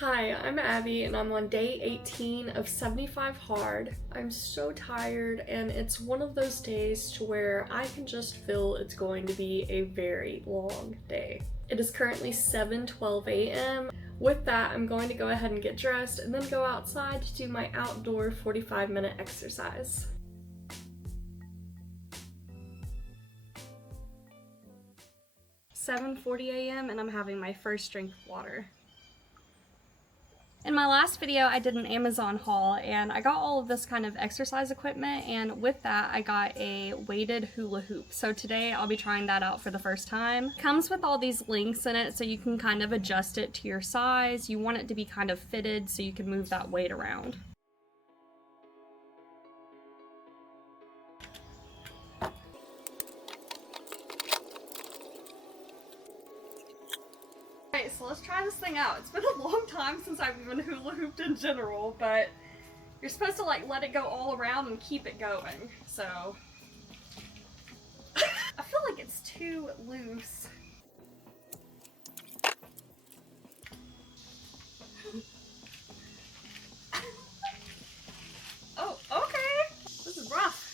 Hi, I'm Abby and I'm on day 18 of 75 hard. I'm so tired and it's one of those days to where I can just feel it's going to be a very long day. It is currently 7:12 a.m. With that, I'm going to go ahead and get dressed and then go outside to do my outdoor 45-minute exercise. "7:40 a.m. and I'm having my first drink of water. In my last video, I did an Amazon haul and I got all of this kind of exercise equipment, and with that I got a weighted hula hoop. So today I'll be trying that out for the first time. It comes with all these links in it so you can kind of adjust it to your size. You want it to be kind of fitted so you can move that weight around. Okay, so let's try this thing out. It's been a long time since I've even hula hooped in general, but you're supposed to like let it go all around and keep it going, so I feel like it's too loose. Oh, okay. This is rough.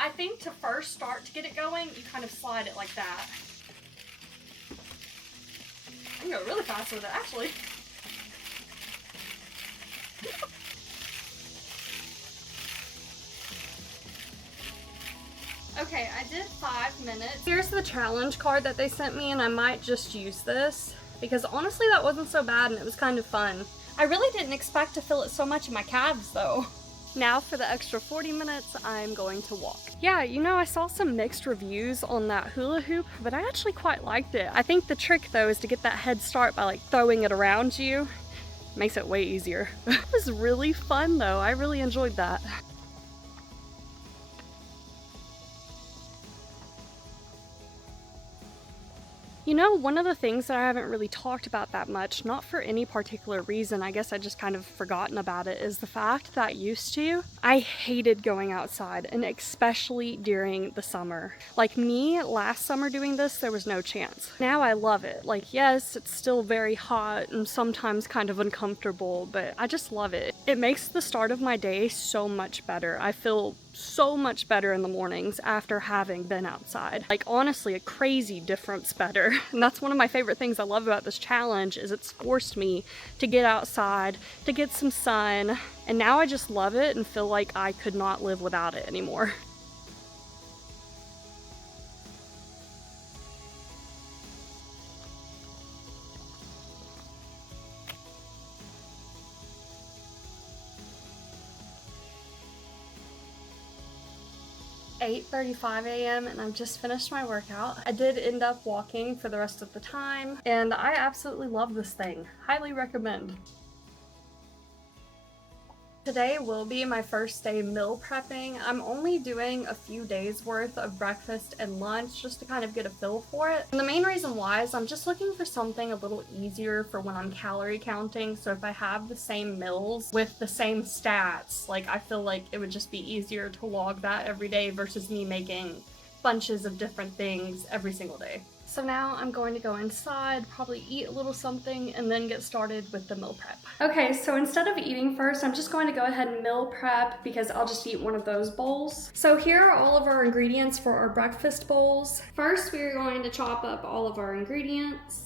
I think to first start to get it going, you kind of slide it like that. I can go really fast with it, actually. Okay, I did 5 minutes. Here's the challenge card that they sent me, and I might just use this because honestly that wasn't so bad and it was kind of fun. I really didn't expect to feel it so much in my calves though. Now for the extra 40 minutes, I'm going to walk. Yeah, you know, I saw some mixed reviews on that hula hoop, but I actually quite liked it. I think the trick though is to get that head start by like throwing it around you. Makes it way easier. It was really fun though, I really enjoyed that. You know, one of the things that I haven't really talked about that much, not for any particular reason, I guess I just kind of forgotten about it, is the fact that I hated going outside, and especially during the summer. Like me, last summer doing this, there was no chance. Now I love it. Like, yes, it's still very hot and sometimes kind of uncomfortable, but I just love it. It makes the start of my day so much better. I feel so much better in the mornings after having been outside. Like honestly, a crazy difference better. And that's one of my favorite things I love about this challenge is it's forced me to get outside, to get some sun, and now I just love it and feel like I could not live without it anymore. 8:35 a.m. and I've just finished my workout. I did end up walking for the rest of the time, and I absolutely love this thing. Highly recommend. Today will be my first day meal prepping. I'm only doing a few days worth of breakfast and lunch just to kind of get a feel for it. And the main reason why is I'm just looking for something a little easier for when I'm calorie counting. So if I have the same meals with the same stats, like I feel like it would just be easier to log that every day versus me making bunches of different things every single day. So now I'm going to go inside, probably eat a little something, and then get started with the meal prep. Okay, so instead of eating first, I'm just going to go ahead and meal prep because I'll just eat one of those bowls. So here are all of our ingredients for our breakfast bowls. First, we're going to chop up all of our ingredients.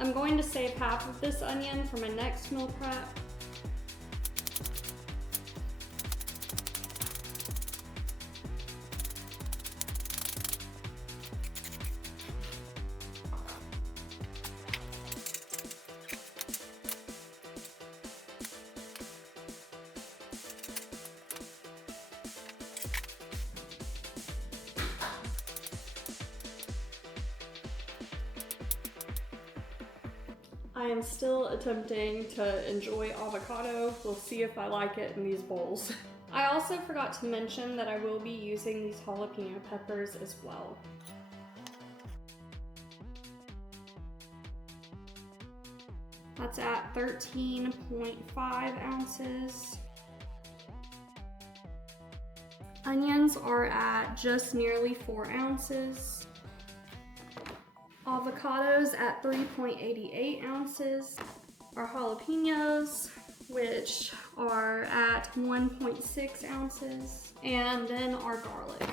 I'm going to save half of this onion for my next meal prep. I am still attempting to enjoy avocado. We'll see if I like it in these bowls. I also forgot to mention that I will be using these jalapeno peppers as well. That's at 13.5 ounces. Onions are at just nearly 4 ounces. Avocados at 3.88 ounces. Our jalapenos, which are at 1.6 ounces. And then our garlic,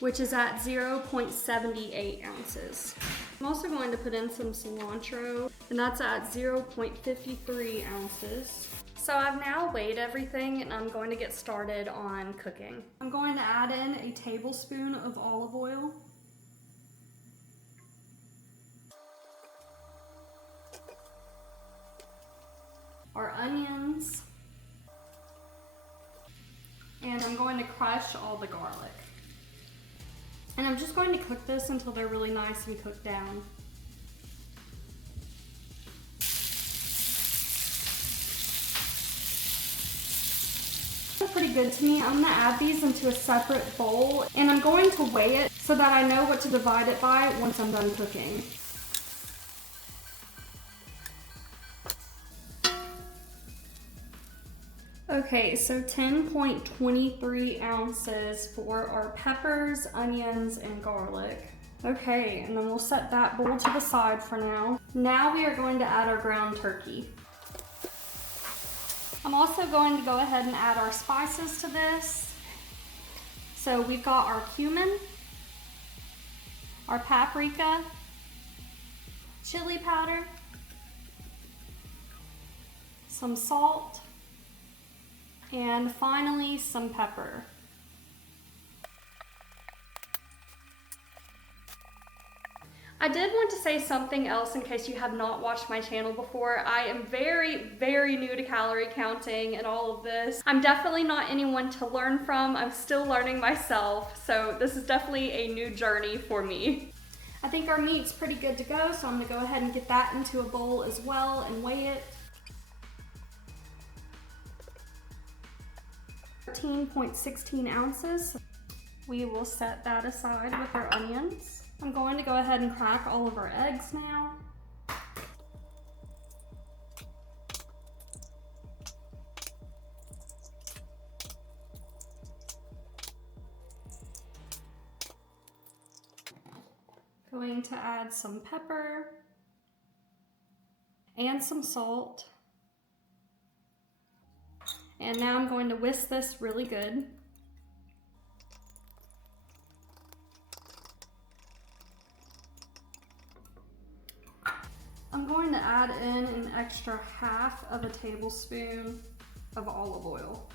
which is at 0.78 ounces. I'm also going to put in some cilantro, and that's at 0.53 ounces. So I've now weighed everything, and I'm going to get started on cooking. I'm going to add in a tablespoon of olive oil. Our onions, and I'm going to crush all the garlic. And I'm just going to cook this until they're really nice and cooked down. Pretty good to me. I'm gonna add these into a separate bowl, and I'm going to weigh it so that I know what to divide it by once I'm done cooking. Okay, so 10.23 ounces for our peppers, onions, and garlic. Okay, and then we'll set that bowl to the side for now. Now we are going to add our ground turkey. I'm also going to go ahead and add our spices to this. So we've got our cumin, our paprika, chili powder, some salt, and finally some pepper. I did want to say something else in case you have not watched my channel before. I am very, very new to calorie counting and all of this. I'm definitely not anyone to learn from. I'm still learning myself, so this is definitely a new journey for me. I think our meat's pretty good to go, so I'm gonna go ahead and get that into a bowl as well and weigh it. 13.16 ounces. We will set that aside with our onions. I'm going to go ahead and crack all of our eggs now. Going to add some pepper and some salt. And now I'm going to whisk this really good. I'm going to add in an extra half of a tablespoon of olive oil.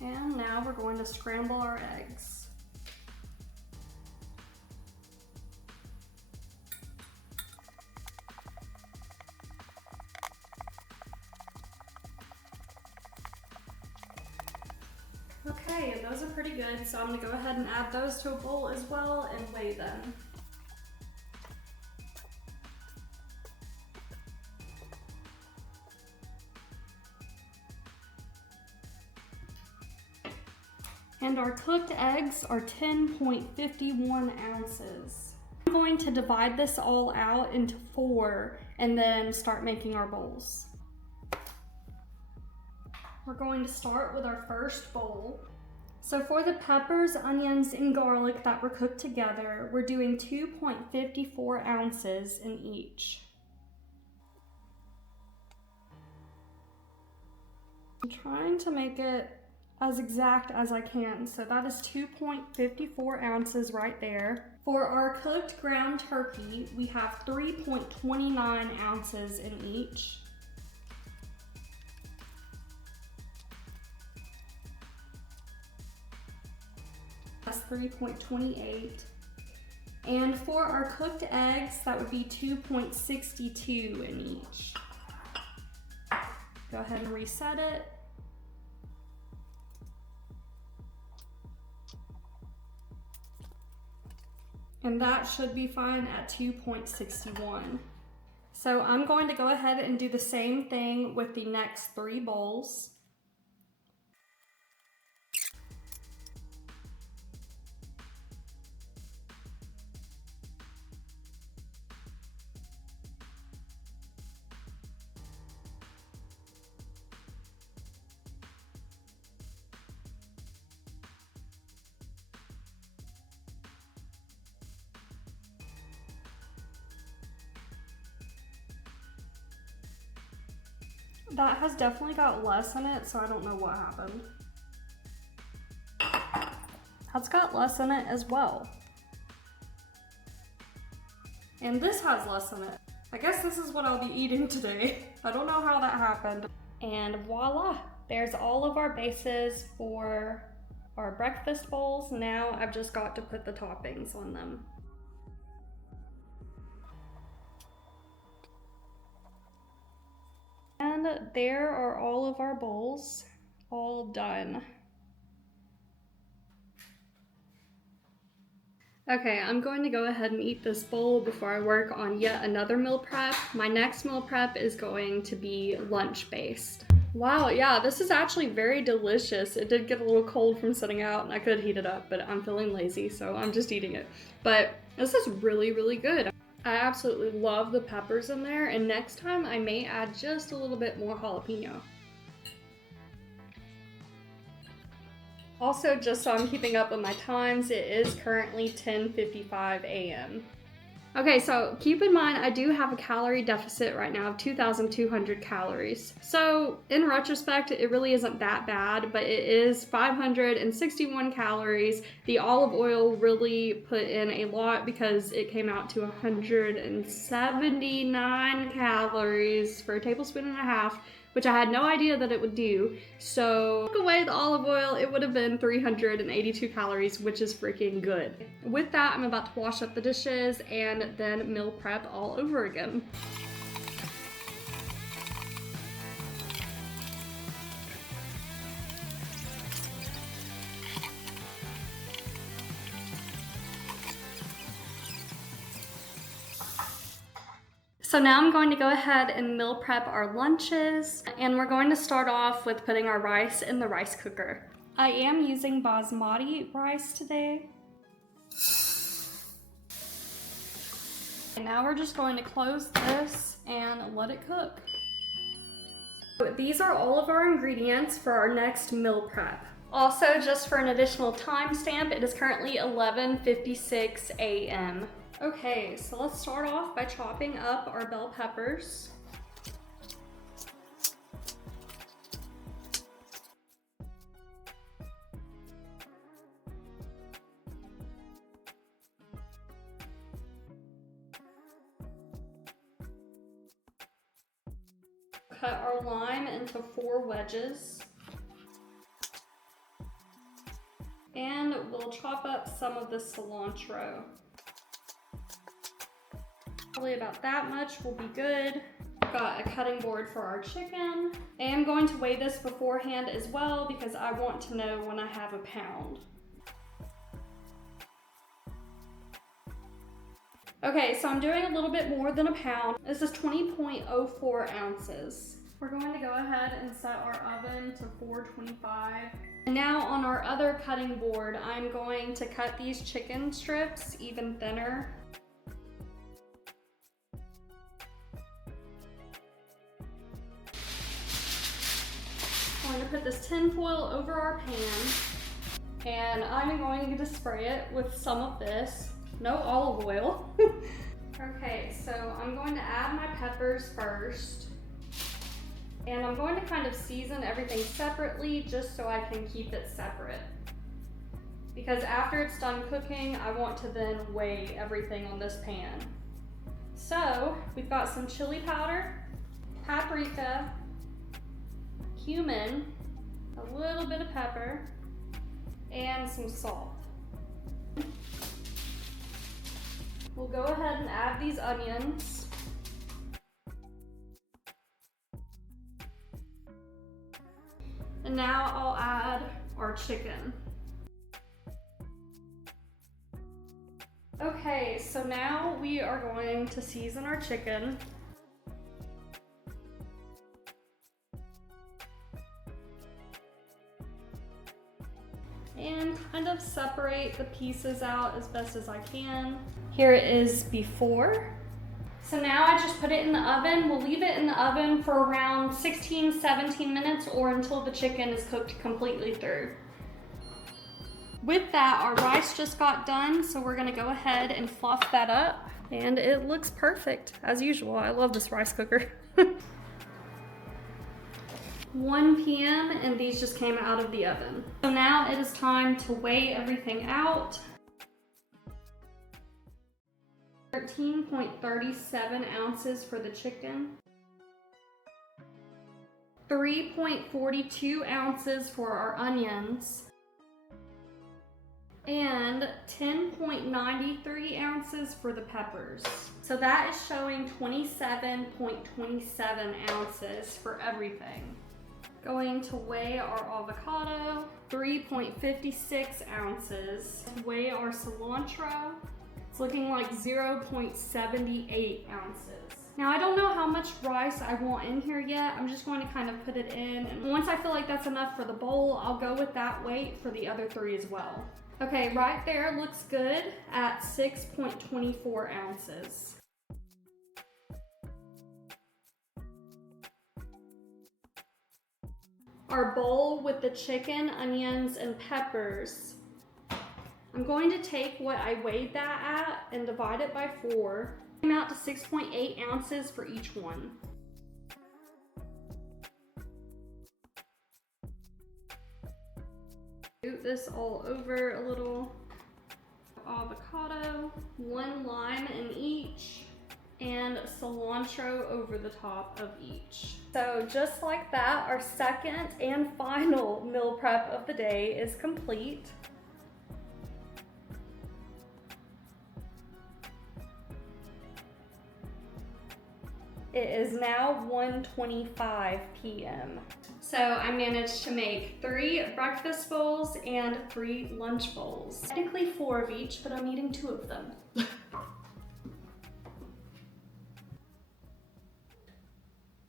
And now we're going to scramble our eggs. Okay, and those are pretty good, so I'm gonna go ahead and add those to a bowl as well and weigh them. And our cooked eggs are 10.51 ounces. I'm going to divide this all out into 4 and then start making our bowls. We're going to start with our first bowl. So for the peppers, onions, and garlic that were cooked together, we're doing 2.54 ounces in each. I'm trying to make it as exact as I can. So that is 2.54 ounces right there. For our cooked ground turkey, we have 3.29 ounces in each. That's 3.28. And for our cooked eggs, that would be 2.62 in each. Go ahead and reset it. And that should be fine at 2.61. So I'm going to go ahead and do the same thing with the next 3 bowls. That has definitely got less in it, so I don't know what happened. That's got less in it as well. And this has less in it. I guess this is what I'll be eating today. I don't know how that happened. And voila, there's all of our bases for our breakfast bowls. Now I've just got to put the toppings on them. And there are all of our bowls, all done. Okay, I'm going to go ahead and eat this bowl before I work on yet another meal prep. My next meal prep is going to be lunch-based. Wow, yeah, this is actually very delicious. It did get a little cold from sitting out and I could heat it up, but I'm feeling lazy, so I'm just eating it. But this is really, really good. I absolutely love the peppers in there, and next time I may add just a little bit more jalapeno. Also, just so I'm keeping up with my times, it is currently 10:55 a.m. Okay, so keep in mind I do have a calorie deficit right now of 2,200 calories. So in retrospect, it really isn't that bad, but it is 561 calories. The olive oil really put in a lot because it came out to 179 calories for a tablespoon and a half, which I had no idea that it would do. So took away the olive oil, it would have been 382 calories, which is freaking good. With that, I'm about to wash up the dishes and then meal prep all over again. So now I'm going to go ahead and meal prep our lunches, and we're going to start off with putting our rice in the rice cooker. I am using basmati rice today. And now we're just going to close this and let it cook. These are all of our ingredients for our next meal prep. Also, just for an additional timestamp, it is currently 11:56 a.m. Okay, so let's start off by chopping up our bell peppers. Cut our lime into 4 wedges. And we'll chop up some of the cilantro. Probably about that much will be good. Got a cutting board for our chicken. I am going to weigh this beforehand as well because I want to know when I have a pound. Okay, so I'm doing a little bit more than a pound. This is 20.04 ounces. We're going to go ahead and set our oven to 425. And now on our other cutting board, I'm going to cut these chicken strips even thinner. I'm going to put this tin foil over our pan, and I'm going to spray it with some of this. No olive oil. Okay, so I'm going to add my peppers first, and I'm going to kind of season everything separately just so I can keep it separate. Because after it's done cooking, I want to then weigh everything on this pan. So we've got some chili powder, paprika, cumin, a little bit of pepper, and some salt. We'll go ahead and add these onions. And now I'll add our chicken. Okay, so now we are going to season our chicken. and kind of separate the pieces out as best as I can. Here it is before. So now I just put it in the oven. We'll leave it in the oven for around 16, 17 minutes or until the chicken is cooked completely through. With that, our rice just got done, so we're gonna go ahead and fluff that up, and it looks perfect, as usual. I love this rice cooker. 1 p.m. and these just came out of the oven. So now it is time to weigh everything out. 13.37 ounces for the chicken. 3.42 ounces for our onions. And 10.93 ounces for the peppers. So that is showing 27.27 ounces for everything. Going to weigh our avocado, 3.56 ounces. Weigh our cilantro, it's looking like 0.78 ounces. Now I don't know how much rice I want in here yet. I'm just going to kind of put it in, and once I feel like that's enough for the bowl, I'll go with that weight for the other 3 as well. Okay, right there looks good at 6.24 ounces. Our bowl with the chicken, onions, and peppers. I'm going to take what I weighed that at and divide it by 4. Came out to 6.8 ounces for each one. Scoot this all over a little. Avocado, 1 lime in each, and cilantro over the top of each. So just like that, our second and final meal prep of the day is complete. It is now 1:25 p.m. So I managed to make 3 breakfast bowls and 3 lunch bowls. Technically 4 of each, but I'm eating 2 of them.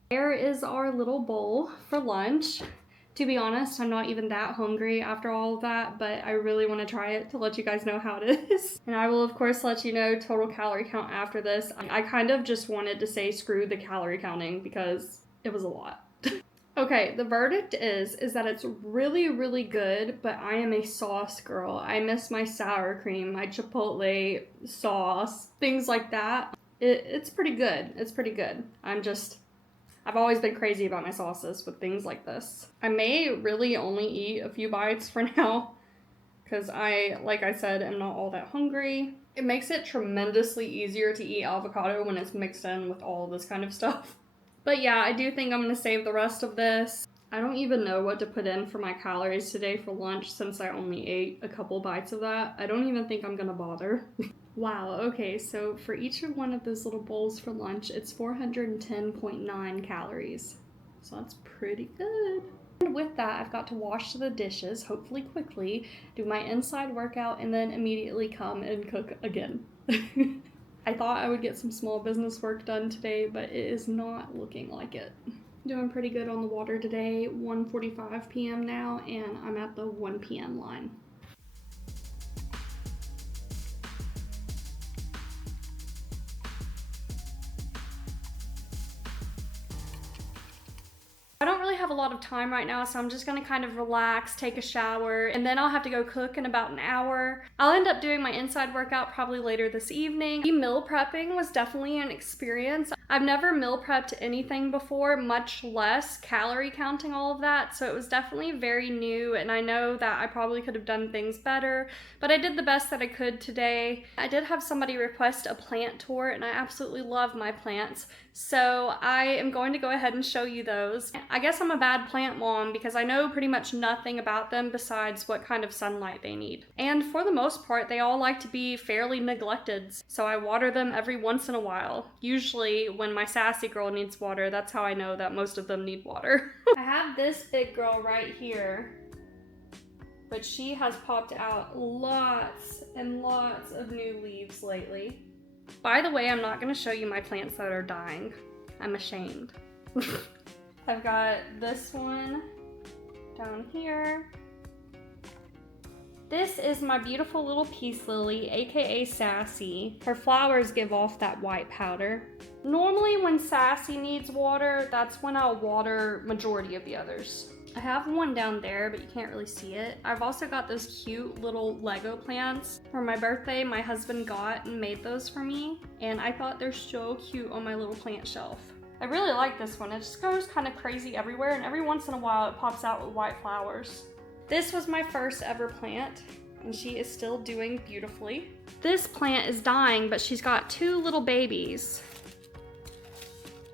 There is our little bowl for lunch. To be honest, I'm not even that hungry after all of that, but I really want to try it to let you guys know how it is. And I will of course let you know total calorie count after this. I kind of just wanted to say screw the calorie counting because it was a lot. Okay, the verdict is that it's really, really good, but I am a sauce girl. I miss my sour cream, my chipotle sauce, things like that. It's pretty good. It's pretty good. I've always been crazy about my sauces with things like this. I may really only eat a few bites for now because like I said, am not all that hungry. It makes it tremendously easier to eat avocado when it's mixed in with all this kind of stuff. But yeah, I do think I'm gonna save the rest of this. I don't even know what to put in for my calories today for lunch since I only ate a couple bites of that. I don't even think I'm gonna bother. Wow, okay, so for each of one of those little bowls for lunch, it's 410.9 calories. So that's pretty good. And with that, I've got to wash the dishes, hopefully quickly, do my inside workout, and then immediately come and cook again. I thought I would get some small business work done today, but it is not looking like it. Doing pretty good on the water today, 1:45 p.m. now, and I'm at the 1 p.m. line. I don't really have a lot of time right now, so I'm just gonna kind of relax, take a shower, and then I'll have to go cook in about an hour. I'll end up doing my inside workout probably later this evening. Meal prepping was definitely an experience. I've never meal prepped anything before, much less calorie counting, all of that, so it was definitely very new, and I know that I probably could have done things better, but I did the best that I could today. I did have somebody request a plant tour, and I absolutely love my plants, so I am going to go ahead and show you those. I guess I'm a bad plant mom because I know pretty much nothing about them besides what kind of sunlight they need. And for the most part, they all like to be fairly neglected, so I water them every once in a while. Usually when my sassy girl needs water, that's how I know that most of them need water. I have this big girl right here, but she has popped out lots and lots of new leaves lately. By the way, I'm not going to show you my plants that are dying. I'm ashamed. I've got this one down here. This is my beautiful little peace lily, aka Sassy. Her flowers give off that white powder. Normally when Sassy needs water, that's when I'll water majority of the others. I have one down there, but you can't really see it. I've also got those cute little Lego plants. For my birthday, my husband got and made those for me, and I thought they're so cute on my little plant shelf. I really like this one. It just goes kind of crazy everywhere, and every once in a while it pops out with white flowers. This was my first ever plant, and she is still doing beautifully. This plant is dying, but she's got 2 little babies.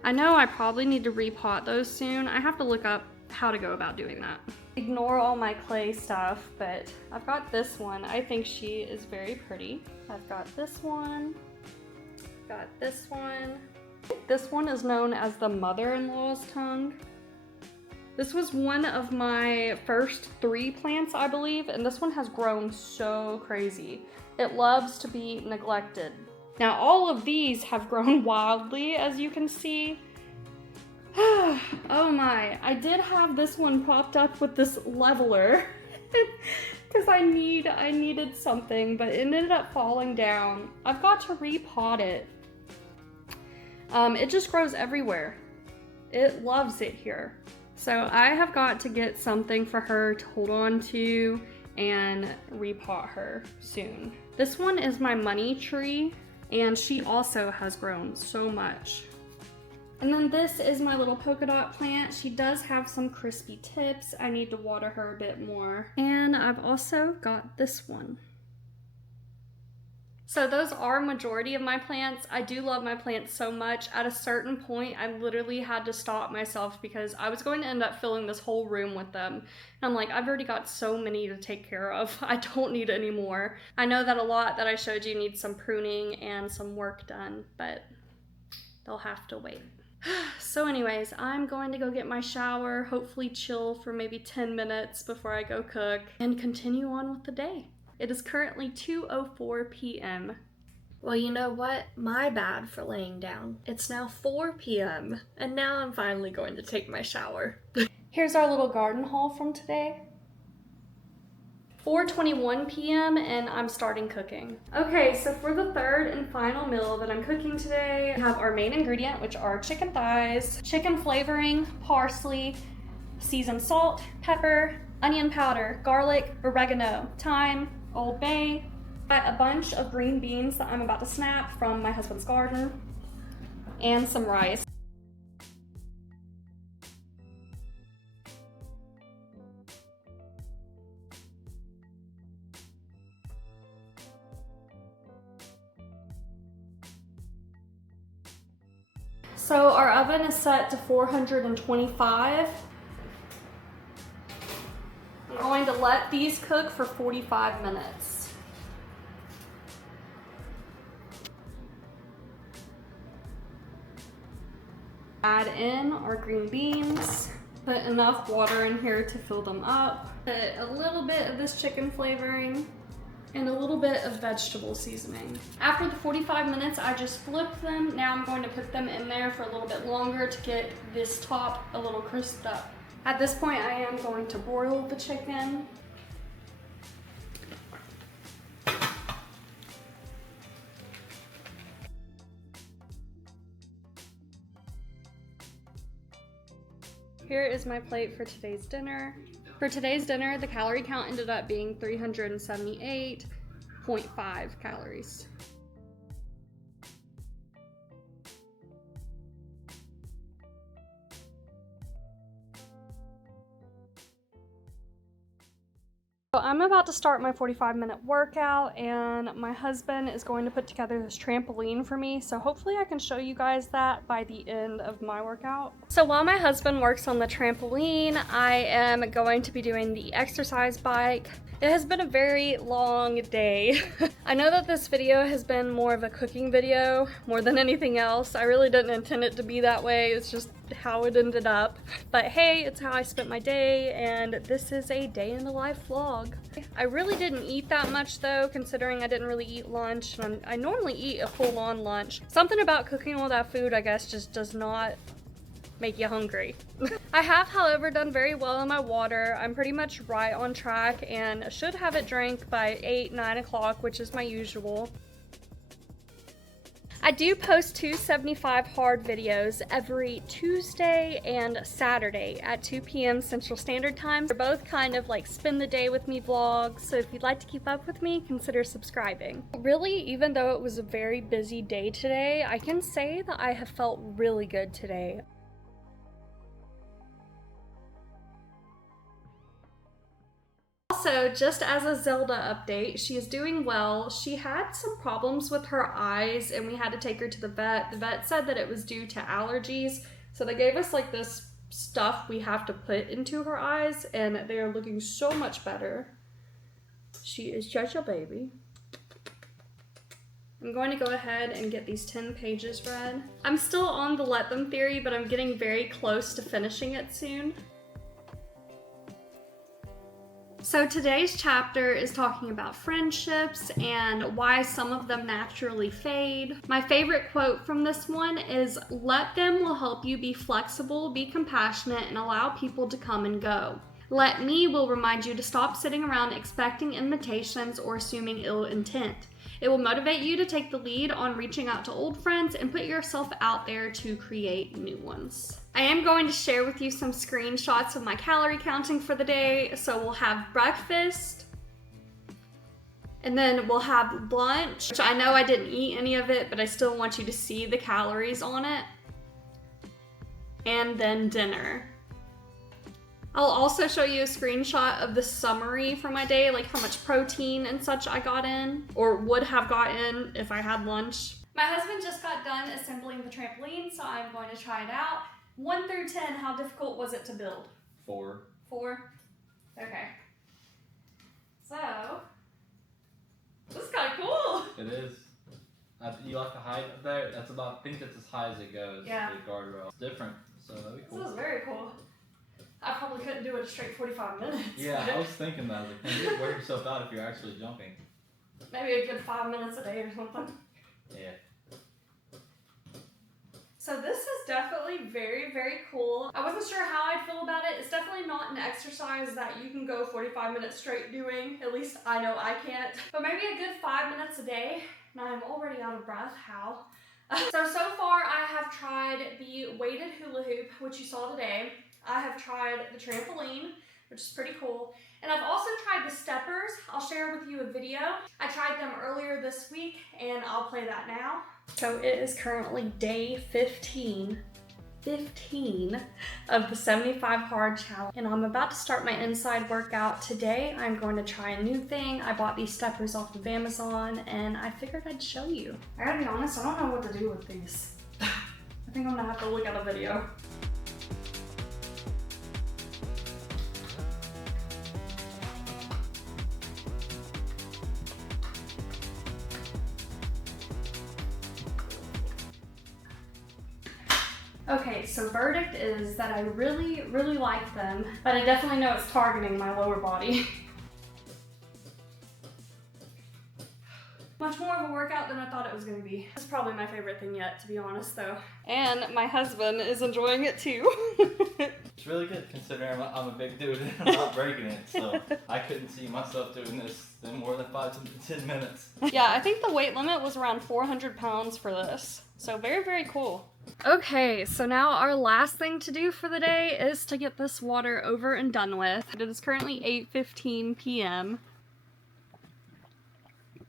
I know I probably need to repot those soon. I have to look up how to go about doing that. Ignore all my clay stuff, but I've got this one. I think she is very pretty. I've got this one, got this one. This one is known as the mother-in-law's tongue. This was one of my first 3 plants, I believe, and this one has grown so crazy. It loves to be neglected. Now, all of these have grown wildly, as you can see. Oh my, I did have this one popped up with this leveler because I needed something, but it ended up falling down. I've got to repot it. It just grows everywhere. It loves it here. So I have got to get something for her to hold on to and repot her soon. This one is my money tree, and she also has grown so much. And then this is my little polka dot plant. She does have some crispy tips. I need to water her a bit more. And I've also got this one. So those are majority of my plants. I do love my plants so much. At a certain point, I literally had to stop myself because I was going to end up filling this whole room with them. And I'm like, I've already got so many to take care of. I don't need any more. I know that a lot that I showed you needs some pruning and some work done, but they'll have to wait. So anyways, I'm going to go get my shower, hopefully chill for maybe 10 minutes before I go cook, and continue on with the day. It is currently 2:04 p.m. Well, you know what? My bad for laying down. It's now 4 p.m. and now I'm finally going to take my shower. Here's our little garden haul from today. 4:21 p.m. and I'm starting cooking. Okay, so for the third and final meal that I'm cooking today, we have our main ingredient, which are chicken thighs, chicken flavoring, parsley, seasoned salt, pepper, onion powder, garlic, oregano, thyme, Old Bay. Got a bunch of green beans that I'm about to snap from my husband's garden, and some rice. So our oven is set to 425. I'm going to let these cook for 45 minutes. Add in our green beans. Put enough water in here to fill them up. Put a little bit of this chicken flavoring and a little bit of vegetable seasoning. After the 45 minutes, I just flipped them. Now I'm going to put them in there for a little bit longer to get this top a little crisped up. At this point, I am going to broil the chicken. Here is my plate for today's dinner. For today's dinner, the calorie count ended up being 378.5 calories. So I'm about to start my 45-minute workout, and my husband is going to put together this trampoline for me, so hopefully I can show you guys that by the end of my workout. So while my husband works on the trampoline, I am going to be doing the exercise bike. It has been a very long day. I know that this video has been more of a cooking video more than anything else. I really didn't intend it to be that way. It's just how it ended up. But hey, it's how I spent my day, and this is a day in the life vlog. I really didn't eat that much though, considering I didn't really eat lunch, and I normally eat a full-on lunch. Something about cooking all that food, I guess, just does not make you hungry. I have, however, done very well in my water. I'm pretty much right on track and should have it drank by 8, 9 o'clock, which is my usual. I do post 275 hard videos every Tuesday and Saturday at 2 p.m. Central Standard Time. They're both kind of like spend the day with me vlogs, so if you'd like to keep up with me, consider subscribing. Really, even though it was a very busy day today, I can say that I have felt really good today. Also, just as a Zelda update, she is doing well. She had some problems with her eyes and we had to take her to the vet. The vet said that it was due to allergies. So they gave us like this stuff we have to put into her eyes and they are looking so much better. She is such a baby. I'm going to go ahead and get these 10 pages read. I'm still on the let them theory, but I'm getting very close to finishing it soon. So today's chapter is talking about friendships and why some of them naturally fade. My favorite quote from this one is, "Let them will help you be flexible, be compassionate, and allow people to come and go. Let me will remind you to stop sitting around expecting invitations or assuming ill intent. It will motivate you to take the lead on reaching out to old friends and put yourself out there to create new ones." I am going to share with you some screenshots of my calorie counting for the day. So we'll have breakfast, and then we'll have lunch, which I know I didn't eat any of it, but I still want you to see the calories on it. And then dinner. I'll also show you a screenshot of the summary for my day, like how much protein and such I got in, or would have gotten if I had lunch. My husband just got done assembling the trampoline, so I'm going to try it out. 1 through 10, how difficult was it to build? 4. 4? Okay. So, this is kind of cool. It is. You like the height up there? That's about, I think that's as high as it goes. Yeah. The guardrail. It's different, so that'd be cool. This is very cool. I probably couldn't do it a straight 45 minutes. Yeah, I was thinking that. Like, you would wear yourself out if you're actually jumping. Maybe a good 5 minutes a day or something. Yeah. So this is definitely very, very cool. I wasn't sure how I'd feel about it. It's definitely not an exercise that you can go 45 minutes straight doing. At least I know I can't. But maybe a good 5 minutes a day. And I'm already out of breath. How? So far I have tried the weighted hula hoop, which you saw today. I have tried the trampoline, which is pretty cool. And I've also tried the steppers. I'll share with you a video. I tried them earlier this week and I'll play that now. So it is currently day 15 of the 75 hard challenge. And I'm about to start my inside workout. Today I'm going to try a new thing. I bought these steppers off of Amazon and I figured I'd show you. I gotta be honest, I don't know what to do with these. I think I'm gonna have to look at a video. Okay, so verdict is that I really, really like them, but I definitely know it's targeting my lower body. Much more of a workout than I thought it was gonna be. It's probably my favorite thing yet, to be honest though. And my husband is enjoying it too. It's really good considering I'm a big dude and I'm not breaking it, so I couldn't see myself doing this in more than 5 to 10 minutes. Yeah, I think the weight limit was around 400 pounds for this. So very, very cool. Okay, so now our last thing to do for the day is to get this water over and done with. It is currently 8:15 p.m.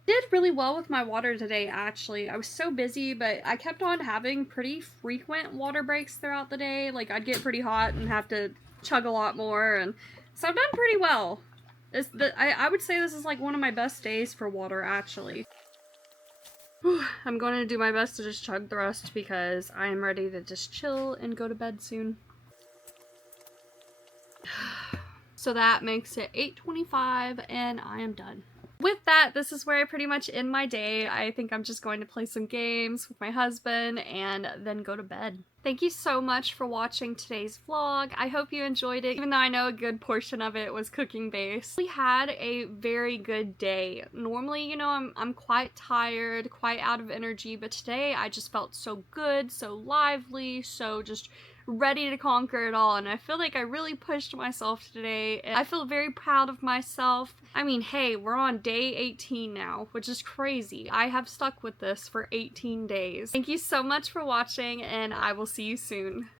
Did really well with my water today, actually. I was so busy, but I kept on having pretty frequent water breaks throughout the day. Like, I'd get pretty hot and have to chug a lot more, and so I've done pretty well. I would say this is like one of my best days for water, actually. I'm going to do my best to just chug the rest because I am ready to just chill and go to bed soon. So that makes it 8:25 and I am done. With that, this is where I pretty much end my day. I think I'm just going to play some games with my husband and then go to bed. Thank you so much for watching today's vlog. I hope you enjoyed it, even though I know a good portion of it was cooking based. We had a very good day. Normally, you know, I'm quite tired, quite out of energy, but today I just felt so good, so lively, so just ready to conquer it all, and I feel like I really pushed myself today, and I feel very proud of myself. I mean, hey, we're on day 18 now, which is crazy. I have stuck with this for 18 days. Thank you so much for watching, and I will see you soon.